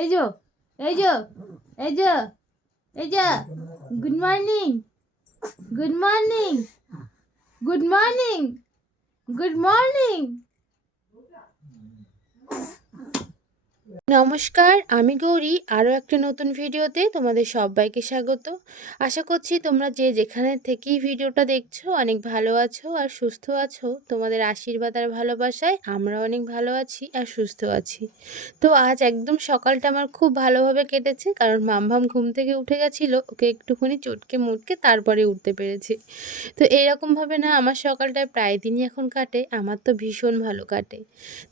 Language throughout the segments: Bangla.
এই যো এই যো এই যো এই যা good morning good morning good morning good morning. নমস্কার, আমি গৌরী। আরও একটা নতুন ভিডিওতে তোমাদের সবাইকে স্বাগত। আশা করছি তোমরা যে যেখানে থেকেই ভিডিওটা দেখছো অনেক ভালো আছো আর সুস্থ আছো। তোমাদের আশীর্বাদ আর ভালোবাসায় আমরা অনেক ভালো আছি আর সুস্থ আছি। তো আজ একদম সকালটা আমার খুব ভালোভাবে কেটেছে, কারণ মামভাম ঘুম থেকে উঠে গেছিলো। ওকে একটুখানি চটকে মুটকে তারপরে উঠতে পেরেছি। তো এরকমভাবে না আমার সকালটা প্রায় দিনই এখন কাটে। আমার তো ভীষণ ভালো কাটে।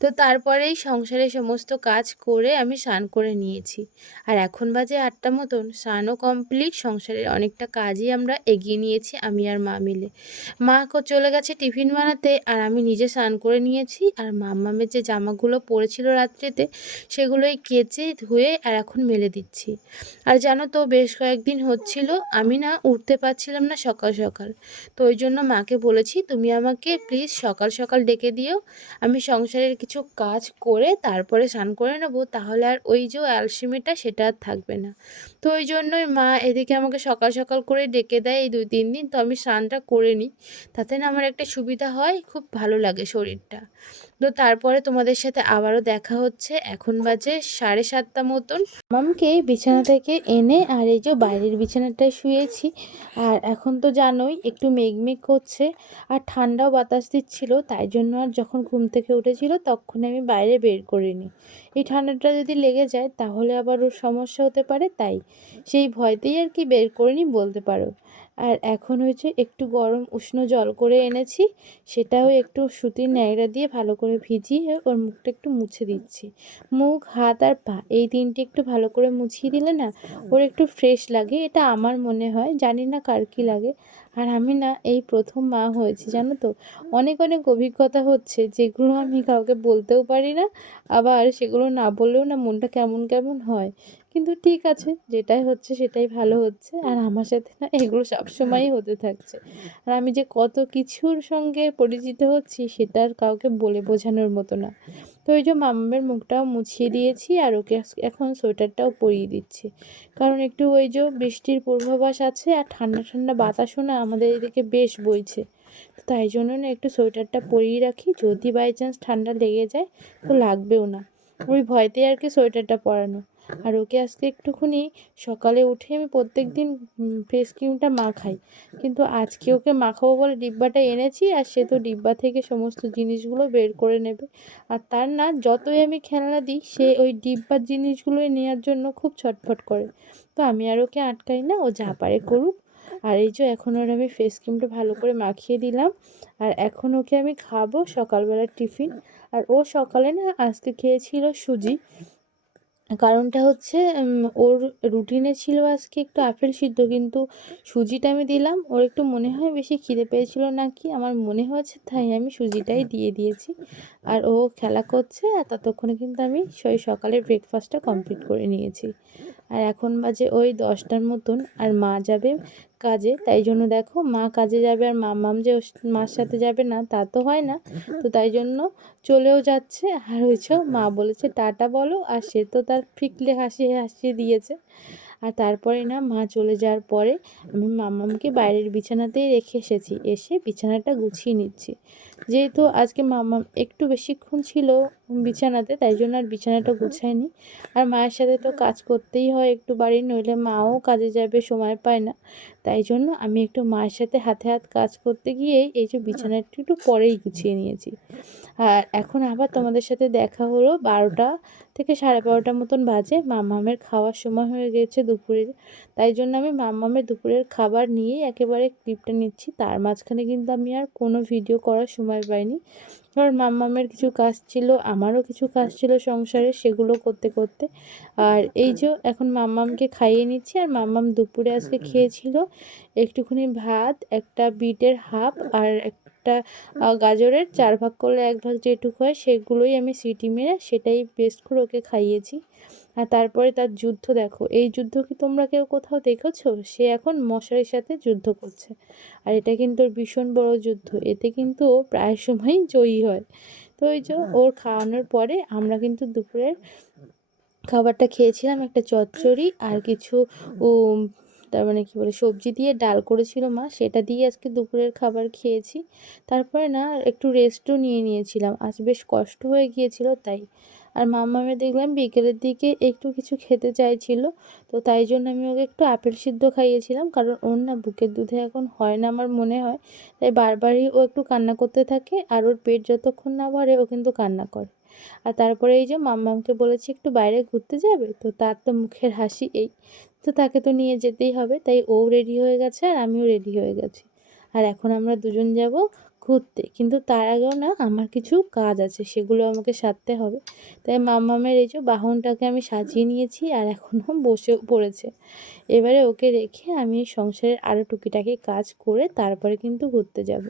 তো তারপরেই সংসারের সমস্ত কাজ করে আমি স্নান করে নিয়েছি। আর এখন বাজে 8টা মতন, স্নানও কমপ্লিট, সংসারের অনেকটা কাজই আমরা এগিয়ে নিয়েছি আমি আর মা মিলে। মা চলে গেছে টিফিন বানাতে, আর আমি নিজে স্নান করে নিয়েছি। আর মাম্মামের যে জামাগুলো পরেছিল রাত্রিতে সেগুলোই কেচে ধুয়ে আর এখন মেলে দিচ্ছি। আর জানো তো, বেশ কয়েকদিন হচ্ছিল আমি না উঠতে পারছিলাম না সকাল সকাল। তো ওই জন্য মাকে বলেছি, তুমি আমাকে প্লিজ সকাল সকাল ডেকে দিও, আমি সংসারের কিছু কাজ করে তারপরে স্নান করে নেবো, তাহলে আর ওই যে আলসেমিটা সেটা আর থাকবে না। তো ওই জন্যই মা এদিকে আমাকে সকাল সকাল করে ডেকে দেয় এই 2-3 দিন। তো আমি স্নানটা করে নিই, তাতে না আমার একটা সুবিধা হয়, খুব ভালো লাগে শরীরটা। তো তারপরে তোমাদের সাথে আবারও দেখা হচ্ছে। এখন বাজে 7:30 মতন। মামকে বিছানা থেকে এনে আর এই যে বাইরের বিছানাটায় শুয়েছি। আর এখন তো জানোই একটু মেঘমেঘ করছে আর ঠান্ডাও বাতাস দিচ্ছিল, তাই জন্য আর যখন ঘুম থেকে উঠেছিল তখন আমি বাইরে বের করিনি। এই ঠান্ডাটা যদি লেগে যায় তাহলে আবার ওর সমস্যা হতে পারে, তাই সেই ভয়তেই আর কি বের করিনি বলতে পারো। আর এখন হয়েছে একটু গরম উষ্ণ জল করে এনেছি, সেটাও একটু সুতির ন্যাকড়া দিয়ে ভালো করে ভিজিয়ে ওর মুখটা একটু মুছে দিচ্ছি। মুখ, হাত আর পা এই তিনটে একটু ভালো করে মুছিয়ে দিলে না ওর একটু ফ্রেশ লাগে, এটা আমার মনে হয়, জানি না কার কী লাগে। আর আমি না এই প্রথম মা হয়েছি, জানো তো, অনেক অনেক অভিজ্ঞতা হচ্ছে যেগুলো আমি কাউকে বলতেও পারি না, আবার সেগুলো না বললেও না মনটা কেমন কেমন হয়। কিন্তু ঠিক আছে, যেটাই হচ্ছে সেটাই ভালো হচ্ছে। আর আমার সাথে না এগুলো সবসময়ই হতে থাকছে। আর আমি যে কত কিছুর সঙ্গে পরিচিত হচ্ছি সেটা আর কাউকে বলে বোঝানোর মতো না। তো ওই যে মাম্মামের মুখটাও মুছিয়ে দিয়েছি আর ওকে এখন সোয়েটারটাও পরিয়ে দিচ্ছি, কারণ একটু ওই যে বৃষ্টির পূর্বাভাস আছে আর ঠান্ডা ঠান্ডা বাতাসও না আমাদের এদিকে বেশ বইছে। তো তাই জন্য না একটু সোয়েটারটা পরিয়ে রাখি, যদি বাই চান্স ঠান্ডা লেগে যায় তো লাগবেও না, ওই ভয়তে আর কি সোয়েটারটা পরানো। আর ওকে আজকে একটুখানি সকালে উঠে আমি প্রত্যেক দিন ফেস ক্রিমটা মাখাই, কিন্তু আজকে ওকে মাখাবো বলে ডিব্বাটা এনেছি, আর সে তো ডিব্বা থেকে সমস্ত জিনিসগুলো বের করে নেবে। আর তার না যতই আমি খেলনা দিই সে ওই ডিব্বার জিনিসগুলোই নেওয়ার জন্য খুব ছটফট করে। তো আমি আর ওকে আটকাই না, ও যা পারে করুক। আর এই যে এখন ওর আমি ফেস ক্রিমটা ভালো করে মাখিয়ে দিলাম, আর এখন ওকে আমি খাবো সকালবেলার টিফিন। আর ও সকালে না আজকে খেয়েছিল সুজি, কারণটা হচ্ছে ওর রুটিনে ছিল আজকে একটু আপেল সিদ্ধ, কিন্তু সুজিটা আমি দিলাম, ওর একটু মনে হয় বেশি খিদে পেয়েছিল নাকি আমার মনে হয়েছে, তাই আমি সুজিটাই দিয়ে দিয়েছি। আর ও খেলা করছে, আর ততক্ষণে কিন্তু আমি সেই সকালের ব্রেকফাস্টটা কমপ্লিট করে নিয়েছি। আর এখন বাজে ওই 10টার মতন, আর মা যাবে কাজে, তাই জন্য দেখো মা কাজে যাবে আর মাম্মাম যে মার সাথে যাবে না তা তো হয় না। তো তাই জন্য চলেও যাচ্ছে। আর হয়েছে মা বলেছে টাটা বলো, আর সে তো তার ফিকলে হাসিয়ে দিয়েছে। আর তারপরে না মা চলে যাওয়ার পরে আমি মাম্মামকে বাইরের বিছানাতেই রেখে এসেছি, এসে বিছানাটা গুছিয়ে নিচ্ছি। যেহেতু আজকে মাম্মাম একটু বেশিক্ষণ ছিল বিছানাতে, তাই জন্য আর বিছানাটা গুছাইনি। আর মায়ের সাথে তো কাজ করতেই হয় একটু বাড়ির, নইলে মাও কাজে যাবে, সময় পায় না। তাই জন্য আমি একটু মায়ের সাথে হাতে হাত কাজ করতে গিয়েই এই যে বিছানাটা একটু পরেই গুছিয়ে নিয়েছি। আর এখন আবার তোমাদের সাথে দেখা হলো 12টা থেকে 12:30 মতন বাজে। মাম্মামের খাওয়ার সময় হয়ে গেছে দুপুরের, তাই জন্য আমি মাম্মামের দুপুরের খাবার নিয়েই একেবারে ক্লিপটা নিচ্ছি। তার মাঝখানে কিন্তু আমি আর কোনো ভিডিও করার সময় পাইনি, কারণ মাম্মামের কিছু কাজ ছিল, আমারও কিছু কাজ ছিল সংসারে, সেগুলো করতে করতে। আর এই যে এখন মাম্মামকে খাইয়ে নিচ্ছি। আর মাম্মাম দুপুরে আজকে খেয়েছিল একটুখানি ভাত, একটা বিটের হাফ, আর একটা গাজরের 4 ভাগ করলে 1 ভাগ যেটুকু হয় সেগুলোই আমি সিটি মেরে সেটাই পেস্ট করে ওকে খাইয়েছি। আর তারপরে তার যুদ্ধ দেখো, এই যুদ্ধ কি তোমরা কেউ কোথাও দেখেছো? সে এখন মশারির সাথে যুদ্ধ করছে, আর এটা কিন্তু ওর ভীষণ বড় যুদ্ধ, এতে কিন্তু ও প্রায় সময়ই জয়ী হয়। তো ওই যে ওর খাওয়ানোর পরে আমরা কিন্তু দুপুরের খাবারটা খেয়েছিলাম একটা চচ্চড়ি আর কিছু তার মানে কী বলে সবজি দিয়ে ডাল করেছিল মা, সেটা দিয়ে আজকে দুপুরের খাবার খেয়েছি। তারপরে না একটু রেস্টও নিয়েছিলাম, আজ বেশ কষ্ট হয়ে গিয়েছিল তাই। আর মাম্মামে দেখলাম বিকেলের দিকে একটু কিছু খেতে চাইছিল, তো তাই জন্য আমি ওকে একটু আপেল সিদ্ধ খাইয়েছিলাম, কারণ ওর না বুকের দুধে এখন হয় না আমার মনে হয়, তাই বারবারই ও একটু কান্না করতে থাকে, আর ওর পেট যতক্ষণ না ভরে ও কিন্তু কান্না করে। আর তারপরে এই যে মাম্মামকে বলেছি একটু বাইরে ঘুরতে যাবে, তো তার তো মুখের হাসি এই, তো তাকে তো নিয়ে যেতেই হবে, তাই ও রেডি হয়ে গেছে আর আমিও রেডি হয়ে গেছি। আর এখন আমরা দুজন যাব ঘুরতে, কিন্তু তার আগেও না আমার কিছু কাজ আছে, সেগুলো আমাকে সারতে হবে। তাই মাম্মামের এই যে বাহনটাকে আমি সাজিয়ে নিয়েছি আর এখনও বসেও পড়েছে। এবারে ওকে রেখে আমি সংসারের আরও টুকিটাকি কাজ করে তারপরে কিন্তু ঘুরতে যাব।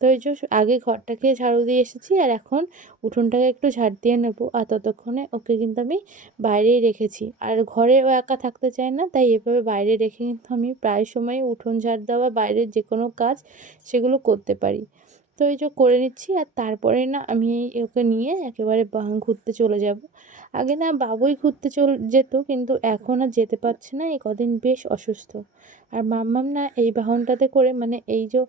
তো এই যে আগে ঘরটাকে ঝাড়ু দিয়ে এসেছি আর এখন উঠোনটাকে একটু ঝাড় দিয়ে নেবো, আর ততক্ষণে ওকে কিন্তু আমি বাইরেই রেখেছি। আর ঘরে ও একা থাকতে চায় না, তাই এভাবে বাইরে রেখে কিন্তু আমি প্রায় সময় উঠোন ঝাড় দেওয়া, বাইরের যে কোনো কাজ সেগুলো করতে পারি। তো এই যে করে নিচ্ছি আর তারপরে না আমি ওকে নিয়ে একেবারে ঘুরতে চলে যাব। আগে না বাবুই ঘুরতে যেত, কিন্তু এখন আর যেতে পারছে না, এই কদিন বেশ অসুস্থ। আর মাম্মাম না এই বাহনটাতে করে, মানে এই যে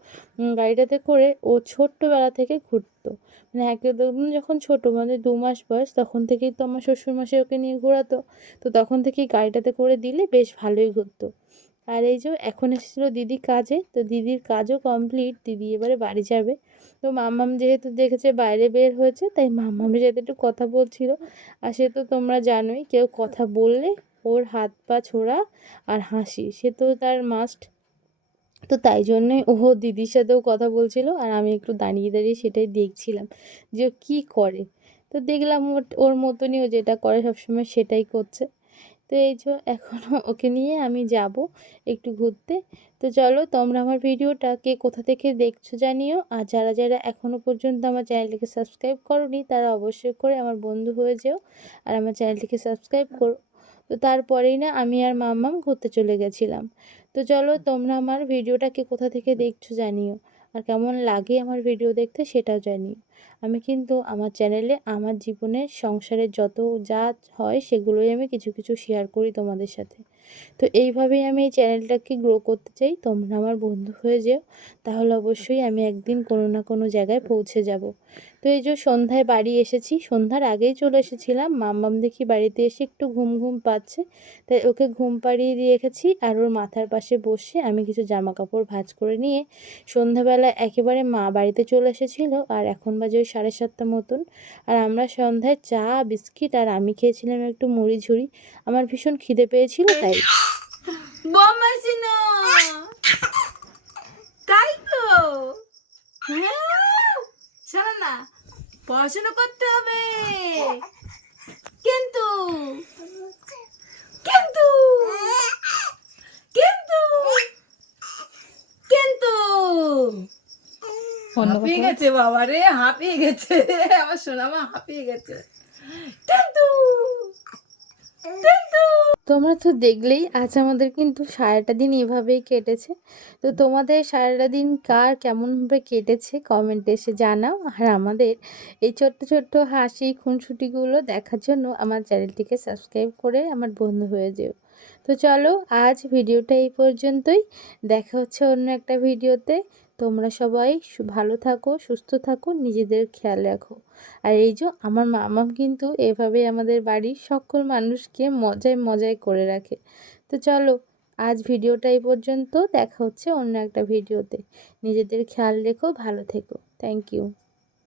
গাড়িটাতে করে ও ছোট্টবেলা থেকে ঘুরতো, মানে একদম যখন ছোটো মানে 2 মাস বয়স তখন থেকেই তো আমার শ্বশুরমশাই ওকে নিয়ে ঘোরাতো, তো তখন থেকেই গাড়িটাতে করে দিলে বেশ ভালোই ঘুরতো। আর এই যে এখন এসেছিলো দিদি কাজে, তো দিদির কাজও কমপ্লিট, দিদি এবারে বাড়ি যাবে। তো মাম্মাম যেহেতু দেখেছে বাইরে বের হয়েছে, তাই মাম্মামের সাথে একটু কথা বলছিল। আর সে তো তোমরা জানোই, কেউ কথা বললে ওর হাত পা ছোড়া আর হাসি, সে তো তার মাস্ট। তো তাই জন্যই ও দিদির সাথেও কথা বলছিল আর আমি একটু দাঁড়িয়ে সেটাই দেখছিলাম যে ও কী করে। তো দেখলাম ওর মতনই ও যেটা করে সবসময় সেটাই করছে। তো এই যে এখনও ওকে নিয়ে আমি যাব একটু ঘুরতে। তো চলো তোমরা আমার ভিডিওটা কে কোথা থেকে দেখছো জানিও, আর যারা এখনও পর্যন্ত আমার চ্যানেলটিকে সাবস্ক্রাইব করোনি তারা অবশ্যই করে আমার বন্ধু হয়ে যেও আর আমার চ্যানেলটিকে সাবস্ক্রাইব করো। তো তারপরেই না আমি আর মাম্মাম ঘুরতে চলে গেছিলাম। তো চলো তোমরা আমার ভিডিওটাকে কোথা থেকে দেখছো জানিও, আর কেমন লাগে আমার ভিডিও দেখতে সেটাও জানিও। আমি কিন্তু আমার চ্যানেলে আমার জীবনের সংসারের যত যা হয় সেগুলোই আমি কিছু কিছু শেয়ার করি তোমাদের সাথে। তো এইভাবেই আমি এই চ্যানেলটাকে গ্রো করতে চাই, তোমরা আমার বন্ধু হয়ে যেও, তাহলে অবশ্যই আমি একদিন কোনো না কোনো জায়গায় পৌঁছে যাব। তো এই যে সন্ধ্যায় বাড়ি এসেছি, সন্ধ্যার আগেই চলে এসেছিলাম, মাম্মাম দেখি বাড়িতে এসে একটু ঘুম পাচ্ছে, তাই ওকে ঘুম পাড়িয়ে দিয়ে রেখেছি আর ওর মাথার পাশে বসে আমি কিছু জামা কাপড় ভাঁজ করে নিয়ে সন্ধ্যাবেলা একেবারে মা বাড়িতে চলে এসেছিলো, আর এখন বাজে ওই 7:30 মতন। আর আমরা সন্ধ্যায় চা বিস্কিট আর আমি খেয়েছিলাম একটু মুড়ি ঝুড়ি, আমার ভীষণ খিদে পেয়েছিল তাই। তাই তো, হ্যাঁ, শোনো না, পড়াশোনা করতে হবে, কিন্তু কিন্তু কিন্তু কিন্তু হাঁপিয়ে গেছে বাবা রে, হাঁপিয়ে গেছে আমার সোনামা, হাঁপিয়ে গেছে, কিন্তু কিন্তু তোমরা তো দেখলেই আজ আমাদের কিন্তু সারাটা দিন এভাবেই কেটেছে। তো তোমাদের সারাটা দিন কার কেমনভাবে কেটেছে কমেন্টে এসে জানাও, আর আমাদের এই ছোট্ট ছোট্ট হাসি খুনসুটিগুলো দেখার জন্য আমার চ্যানেলটিকে সাবস্ক্রাইব করে আমার বন্ধু হয়ে যেও। তো চলো আজ ভিডিওটা এই পর্যন্তই, দেখা হচ্ছে অন্য একটা ভিডিওতে। তোমরা সবাই ভালো থাকো, সুস্থ থাকো, নিজেদের খেয়াল রাখো। আর এই যে আমার মামাম কিন্তু এভাবে আমাদের বাড়ির সকল মানুষকে মজায় করে রাখে। তো চলো আজ ভিডিওটা এই পর্যন্ত, দেখা হচ্ছে অন্য একটা ভিডিওতে। নিজেদের খেয়াল রেখো, ভালো থেকো। Thank you.